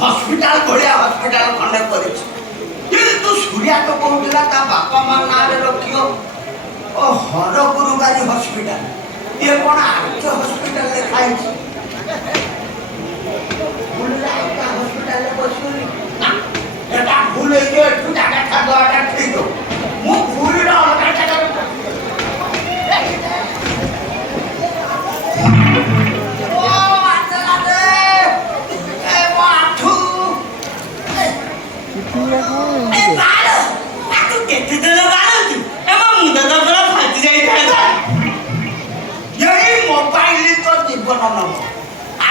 hospital भलिया hospital खंडे कर तू सूर्या तो कहूला बापा माँ ना रखियो हर गुरुबारी हॉस्पिटल ये कौन आर्च हॉस्पिटल लिखाई हॉस्पिटल भूल जगह ठीक मु भूल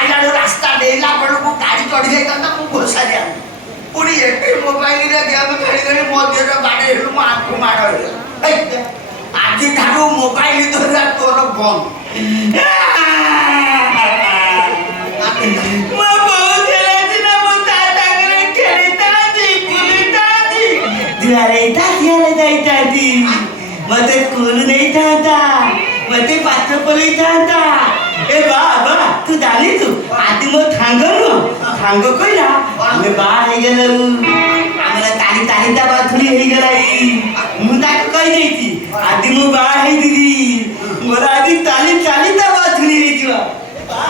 आइला रास्ता डेला बेलू गाड़ी चढ़ी जाता घोषा दिया पुणी ये मोबाइल गेम खेली मध्य बाड़े मो आंखु माड़ आज ठारू मोबाइल धरा तोर बंद मत स्कूल नहीं था मत पाठ पढ़ी था ए बाबा तू जानी तू आदि मो थांग नु थांग कइला हमें बा हे गेलु हमरा ताली ताली दा बाथुरी हे गेलाई मु ताक कहि देती आदि मो बा हे दीदी मोर आदि ताली ताली दा बाथुरी हे जीवा बा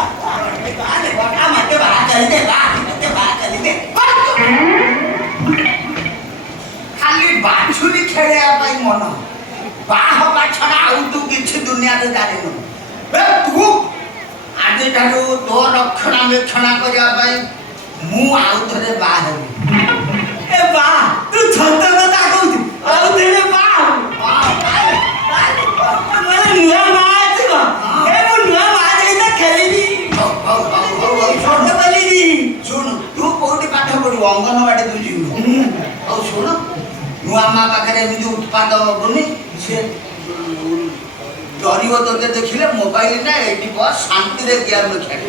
मते बा कर दे खाली बाछुरी खेले पाई मन बाहबा छड़ा आउ तू किछि दुनिया रे जानिनु बे तू आज ठारू तो रक्षणाबेक्षण करिया पाई मु आउ थरे बा हेबी ए बा तू छत कथा कहू आउ थरे बा माने नुआ मा आछो ए मु नुआ मा जाई त खेलिबी छोट बलिबी सुन तू कोठी पाठ पढी अंगनवाड़ी तू जीव औ सुन नुआ मा पाखरे एमि उत्पाद बनी से डरिव तो देखिले मोबाइल ना एटी शांति रे गेम खेल